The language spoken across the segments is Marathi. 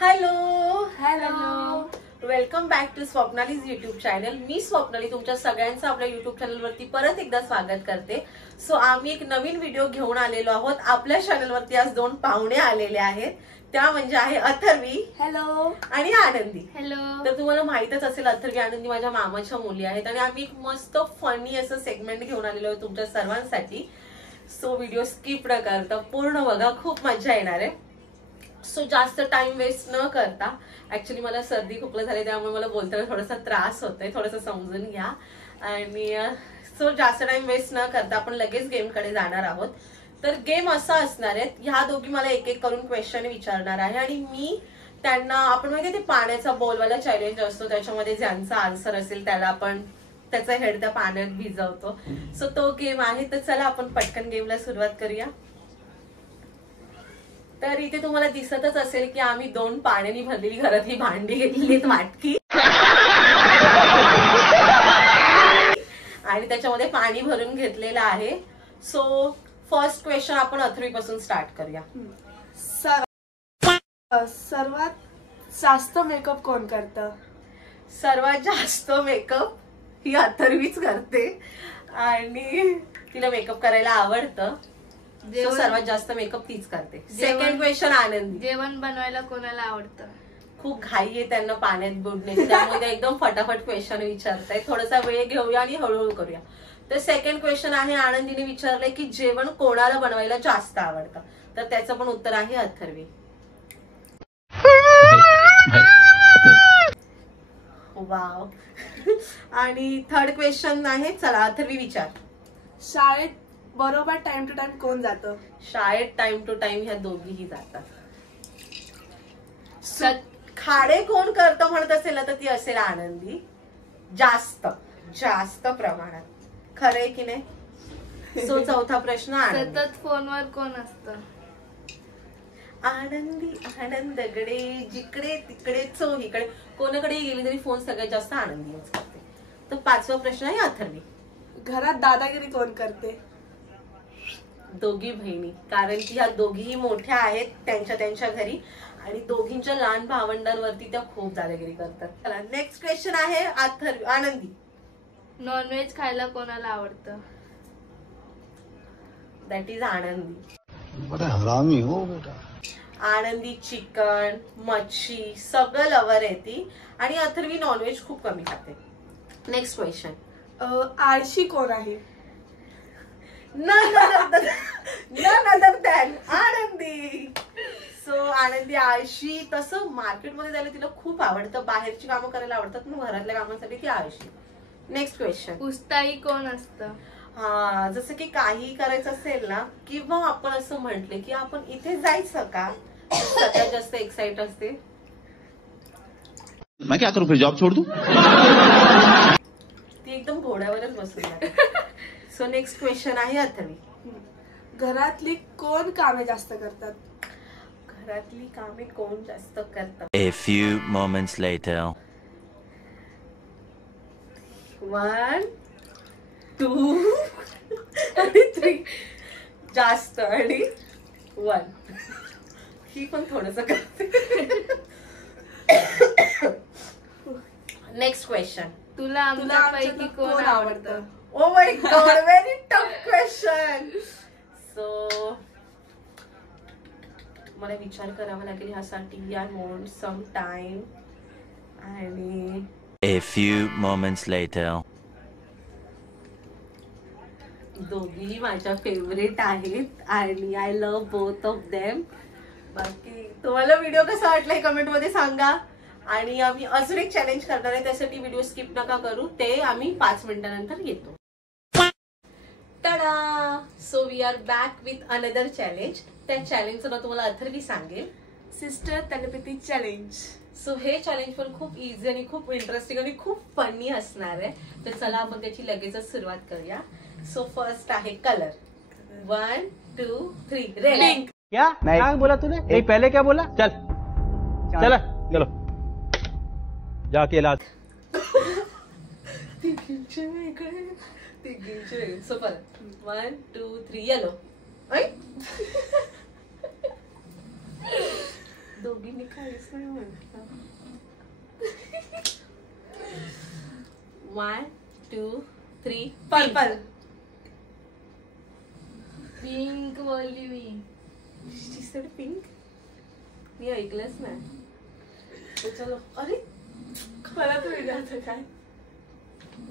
Hello hello, welcome back to Swapnali's YouTube channel. मी स्वप्नाली तुमच्या सगळ्यांचं आपल्या युट्यूब चॅनलवरती परत एकदा स्वागत करते. सो आम्ही एक नवीन व्हिडिओ घेऊन आलेलो आहोत. आपल्या चॅनलवरती आज दोन पाहुणे आलेले आहेत, त्या म्हणजे आहे अथर्वी हॅलो आणि आनंदी. हॅलो. तर तुम्हाला माहितच असेल अथर्वी आनंदी माझ्या मामाच्या मुली आहेत आणि आम्ही एक मस्त फनी असं सेगमेंट घेऊन आलेलो आहे तुमच्या सर्वांसाठी. सो व्हिडिओ स्किप न करता पूर्ण बघा, खूप मजा येणार आहे. सो जास्त टाइम वेस्ट न करता, ऍक्च्युली मला सर्दी खोकला झाले त्यामुळे मला बोलताना थोडासा त्रास होतोय, थोडंसं समजून घ्या. आणि सो जास्त टाइम वेस्ट न करता आपण लगेच गेम कडे जाणार आहोत. तर गेम असा असणार आहे, ह्या दोघी मला एक एक करून क्वेश्चन विचारणार आहे आणि मी त्यांना, आपण माहिती ते पाण्याचा बॉलवाला चॅलेंज असतो, त्याच्यामध्ये ज्यांचा आन्सर असेल त्याला आपण त्याचा हेड त्या पाण्यात भिजवतो. सो तो गेम आहे. तर चला आपण पटकन गेमला सुरुवात करूया. तर इथे तुम्हाला दिसतच असेल की आम्ही दोन पाण्याने भरलेली घरातली भांडी घेतली वाटकी आणि त्याच्यामध्ये पाणी भरून घेतलेलं आहे. सो फर्स्ट क्वेश्चन आपण अथर्वी पासून स्टार्ट करूया. सर्वात जास्त मेकअप कोण करतं? सर्वात जास्त मेकअप ही अथर्वीच करते आणि तिला मेकअप करायला आवडतं. सर्वात जास्त मेकअप तीच करते. सेकंड क्वेश्चन आनंदी. जेवण बनवायला कोणाला आवडतं? खूप घाई आहे त्यांना पाण्यात बुडण्याची, त्यामुळे एकदम फटाफट क्वेश्चन विचारताय. थोडासा वेळ घेऊया आणि हळूहळू करूया. तर सेकंड क्वेश्चन आहे, आनंदीने विचारलंय की जेवण कोणाला बनवायला जास्त आवडतं, तर त्याचं पण उत्तर आहे अथर्वी. वाव. आणि थर्ड क्वेश्चन आहे, चला अथर्वी विचार. शाळेत बरोबर टाइम टू टाइम कोण जातं? शाळेत टाइम टू टाइम ह्या दोघीही जातात. खाडे कोण करतं म्हणत असेल तर ती असेल आनंदी, जास्त जास्त प्रमाणात. खरंय की नाही? सो चौथा प्रश्न, सतत फोनवर कोण असतं? आनंदी आनंदकडे, जिकडे तिकडे चोहीकडे कोणाकडे गेली तरी फोन सगळ्यात जास्त आनंदी यूज करते. तर पाचवा प्रश्न आहे अथर्वी. घरात दादागिरी कोण करते? दोघी बहिणी, कारण की ह्या दोघीही मोठ्या आहेत त्यांच्या त्यांच्या घरी आणि दोघींच्या लहान भावंडांवरती त्या खूप दादागिरी करतात. चला नेक्स्ट क्वेश्चन आहे आनंदी. नॉनव्हेज खायला कोणाला आवडतं? दॅट इज आनंदी. बड़ा हरामी हो बेटा. आनंदी चिकन, मच्छी सगळं लवर आहे ती आणि अथर्वी नॉनव्हेज खूप कमी खाते. नेक्स्ट क्वेश्चन, आळशी कोण आहे? none other than आनंदी. सो आनंदी आळशी. तसं मार्केटमध्ये जायला तिला खूप आवडतं, बाहेरची कामं करायला आवडतात, मग घरातल्या कामांसाठी ती आळशी. नेक्स्ट क्वेश्चन, उत्साही कोण असतं? हा, जसं की काही करायचं असेल ना, किंवा आपण असं म्हटले की आपण इथे जायचं का, सगळ्यात जास्त एक्साइट असते. मैं क्या करूं, फिर जॉब छोड़ दूं? ती एकदम घोड्यावरच बसून जाते. सो नेक्स्ट क्वेश्चन आहे अथर्वी. घरातली कोण कामे जास्त करतात? घरातली कामे कोण जास्त करतात? A few moments later. 1 2 आणि 3. जास्त आणि 1. ही पण थोडस करते. नेक्स्ट क्वेश्चन, तुला आमच्यापैकी कोण आवडतं? Oh my God, very tough question. So मला विचार करावा लागेल ह्यासाठी. I want some time. आणि A few moments later. दोघी माझ्या फेवरेट आहेत आणि I love both of them. बाकी तुम्हाला व्हिडिओ कसा वाटला हे कमेंट मध्ये सांगा. आणि आम्ही अजून एक चॅलेंज करणार आहे, त्यासाठी व्हिडिओ स्किप नका करू, ते आम्ही 5 मिनिटांनंतर येतो. Tada. So we are back with another challenge. त्या चॅलेंजचं नाव तुम्हाला अथर्वी सांगेल, सिस्टर टेलिपॅथी चॅलेंज. सो हे चॅलेंज पण खूप इझी आणि खूप इंटरेस्टिंग आणि खूप फनी असणार आहे. तर चला आपण त्याची लगेचच सुरुवात करूया. सो फर्स्ट आहे कलर. 1 2 3 रेड. क्या क्या बोला तूने? नहीं पहले क्या बोला? चल चला चलो जाके ला. तिघींचे वेगळे, तिघींचे वेगळे. सो परत 1 2 3 येलो. दोघींनी काहीच नाही म्हटलं. 1 2 3 पर्पल. पिंक बोलली मी. पिंक. मी ऐकलंच नाही. तर चलो. अरे परत विचारते काय.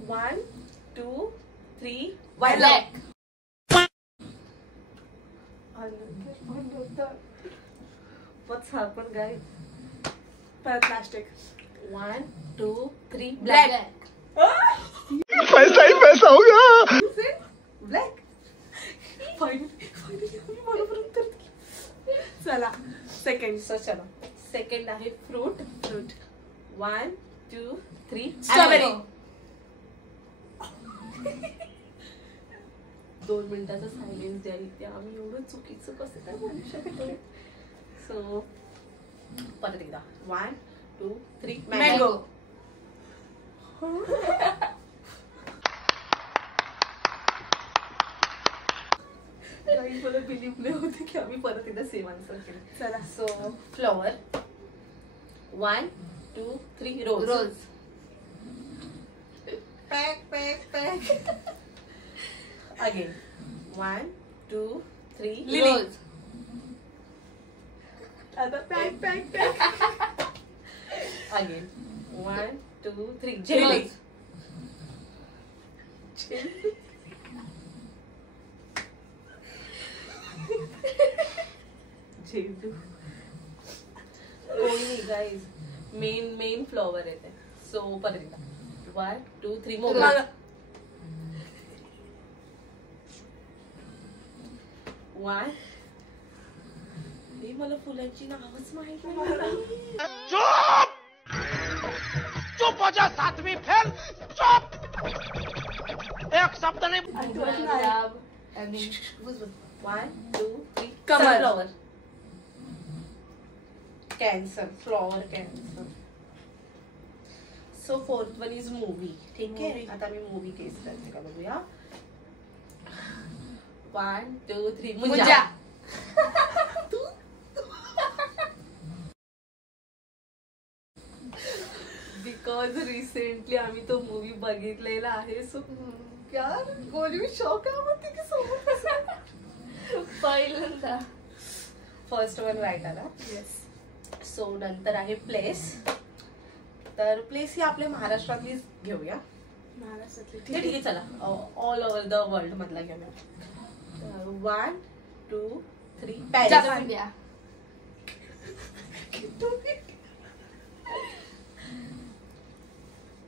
1 2 3 Black. What's happened, guys? परत लास्ट एक. 1 2 3 Black. पैसा ही पैसा होगा. ब्लॅक. फायनली बरोबर उत्तर दिलं. चला सेकंड. सो चलो. सेकंड आहे फ्रूट. 1 2 3 स्ट्रॉबेरी. 2 मिनिटाचा सायलेन्स द्या इथे. आम्ही एवढं चुकीचं कसं काय म्हणू शकतो. सो परत एकदा 1 2 3 मँगो. काही मला बिलीव्ह नाही होते की आम्ही परत एकदा सेम आन्सर केलं. चला. So flower. 1 2 3 rose. Rose. Pack pack pack. Again 1 2 3 lily. Rose. आता पॅक. Again 1 2 3 Jelly. जेली. झेंडू. कोणी नाही गाईज. मेन फ्लॉवर येते. सो परत एकदा 1 2 3 मोगरा. मला 1 मला फुलांची नावच माहिती नाही. चुप हो जा सातवीं फेल. चुप. एक शब्द नहीं. आठवत नाही. गुलाब आणि 1 2 3 Kamal. Flower. Cancer. Flower cancer. So 4th one is movie. ठीक आहे. Movie. आता मी मूवी केस करते का बघूया. 1 2 3 मुंजा. बिकॉज रिसेंटली आम्ही तो मूवी बघितलेला आहे. सो यार गोली मी शॉक आहे की सोबत पहिल्यांदा. फर्स्ट वन राईट आला. येस. सो नंतर आहे प्लेस. तर प्लेस ही आपल्या महाराष्ट्रातलीच घेऊया. महाराष्ट्रातली. ठीक आहे चला. ऑल ओव्हर द वर्ल्ड मधला घेऊया. 1 2 3 Paris. Japan. India.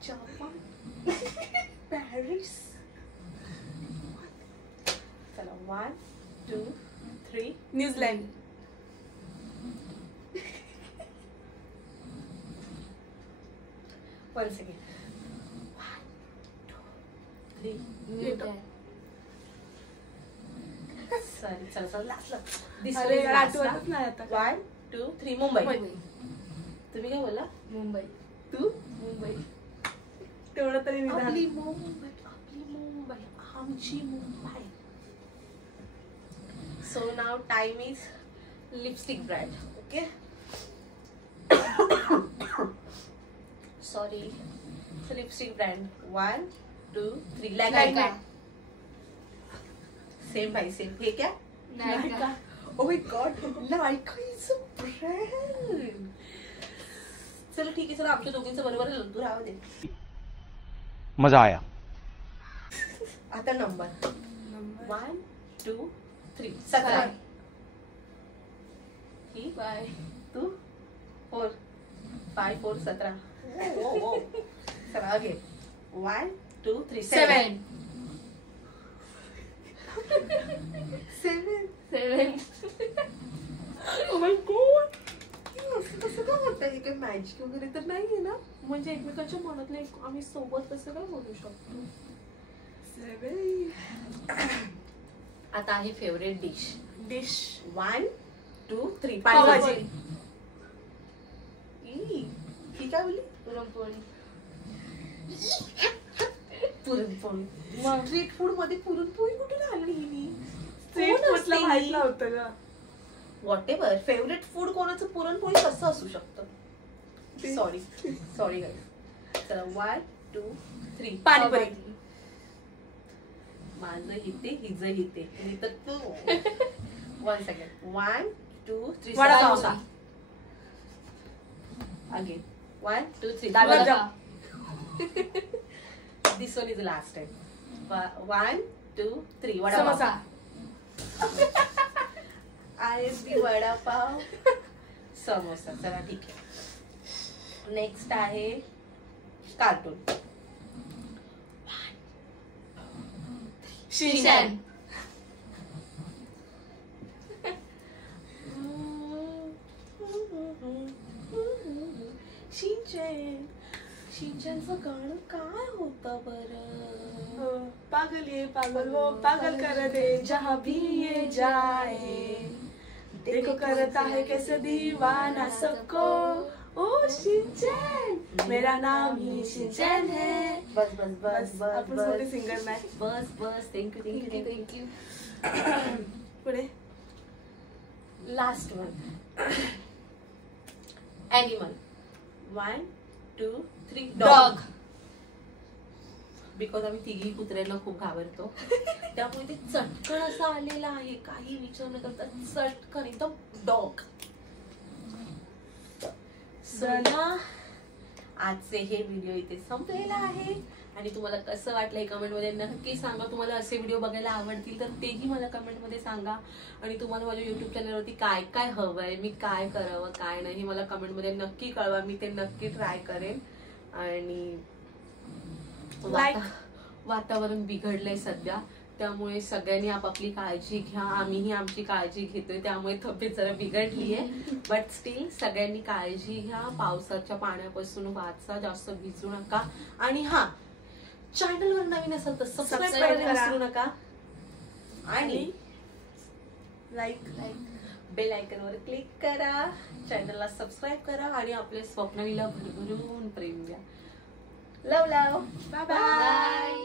Japan. Paris. चला 1 2 3 New Zealand. One second. 1 2 3 Newton. Sorry चला लास्ट. अरे आठवतच नाही आता. 1 2 3 मुंबई. मुंबई. तुम्ही काय बोला. मुंबई. तू मुंबई. तेवढं तरी निदान. आपली मुंबई आमची Mumbai. So now time is lipstick brand. Okay. Sorry. Lipstick brand. 1 2 3 नायका. सेम भाई सेम. हे क्या. नायका. Oh my god, Nykaa is a brand. चलो ठीक आहे. चला आमच्या दोघींचं बरोबर तू राहू दे. मजा आया. आता नंबर 1 2 3 17. ही बाय. तू 4 5 4 17. ओ चला अगेन 1 2 3 7. 7. Oh my god. कसं काय होतं. हे काही मॅजिक वगैरे तर नाहीये ना. म्हणजे एकमेकांच्या मनातले आम्ही सोबत कसं काय बोलू शकतो. आता आहे फेवरेट डिश. 1 2 3 पावभाजी. ही काय बोलली. पुरणपोळी. पुरणपोळी. स्ट्रीट फूड मध्ये पुरणपोळी कुठून आली. स्ट्रीट फूडला माहित नव्हतं ग. What ever. फेवरेट फूड कोणाचं पुरणपोळी कसं असू शकतं? सॉरी गाईस. चला 1 2 3. पाणीपुरी. माझं हिते हिचं हिते. मी तर तू. 1 second. 1 2 3. Vada pav. Samosa. Again 1 2 3. Gulab jam. This one is the last time. 1 2 3. Vada pav. Samosa. ISB vada pav samosa. चला ठीक आहे. नेक्स्ट आहे कार्टून. शिनचॅन. शिनचॅन. शिनचॅनचं गाणं काय होतं बरं? पागल ये पागल वो पागल कर दे जहाँ भी ये जाए, देखो करता है कैसे दीवाना सबको, ओ शिनचैन मेरा नाम ही शिनचैन है. बस बस बस बस आपण बस छोटे सिंगर नाही. बस बस. Thank you thank you thank you. पुढे last one. Animal. 1 2 3. Dog. Because आम्ही तिघी कुत्र्यांना खूप घाबरतो त्यामुळे ते चटकन असं आलेलं आहे. काही विचार न करता चटकन एकदम डॉग. चला आजचे हे व्हिडिओ इथे संपलेला आहे. आणि तुम्हाला कसं वाटलं हे कमेंटमध्ये नक्की सांगा. तुम्हाला असे व्हिडिओ बघायला आवडतील तर तेही मला कमेंटमध्ये सांगा. आणि तुम्हाला माझ्या युट्यूब चॅनलवरती काय काय हवं आहे, मी काय करावं काय नाही, मला कमेंटमध्ये नक्की कळवा. मी ते नक्की ट्राय करेन. आणि वातावरण बिघडलंय सध्या त्यामुळे सगळ्यांनी आपापली काळजी घ्या. आम्हीही आमची काळजी घेतोय त्यामुळे तब्येत जरा बिघडली आहे. बट स्टील सगळ्यांनी काळजी घ्या. पावसाच्या पाण्यापासून वाचा. जास्त भिजू नका. आणि हा चॅनलवर नवीन असेल तर सबस्क्राईब करायला विसरू नका. आणि लाईक बेल आयकॉनवर क्लिक करा. चॅनलला सबस्क्राईब करा आणि आपल्या स्वप्नालीला भरभरून प्रेम द्या. Love love. Bye bye.